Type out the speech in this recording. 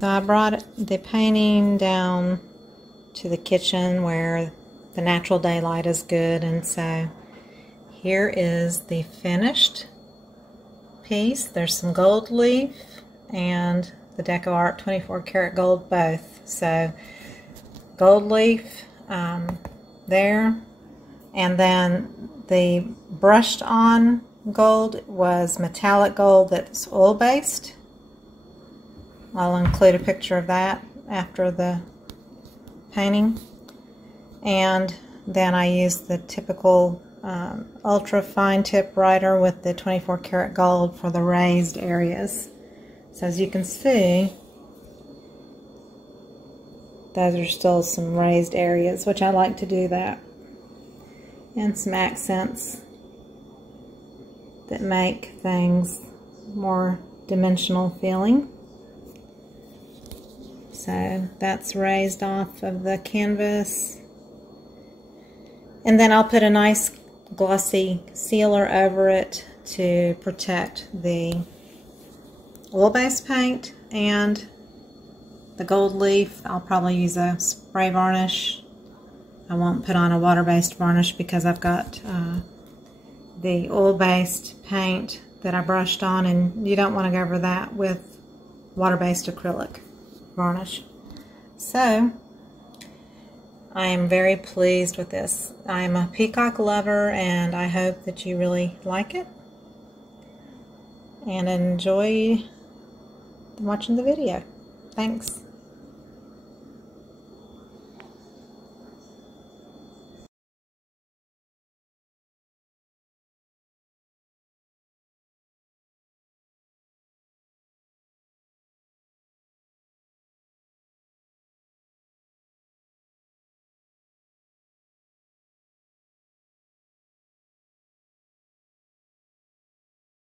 So I brought the painting down to the kitchen where the natural daylight is good, and so here is the finished piece. There's some gold leaf and the DecoArt 24 karat gold both. So gold leaf there, and then the brushed on gold was metallic gold that's oil based. I'll include a picture of that after the painting. And then I used the typical ultra fine tip writer with the 24 karat gold for the raised areas. So as you can see, those are still some raised areas, which I like to do that. And some accents that make things more dimensional feeling. So that's raised off of the canvas. And then I'll put a nice glossy sealer over it to protect the oil-based paint and the gold leaf. I'll probably use a spray varnish. I won't put on a water-based varnish because I've got the oil-based paint that I brushed on, and you don't want to go over that with water-based acrylic varnish. So I am very pleased with this. I'm a peacock lover, and I hope that you really like it and enjoy watching the video. Thanks.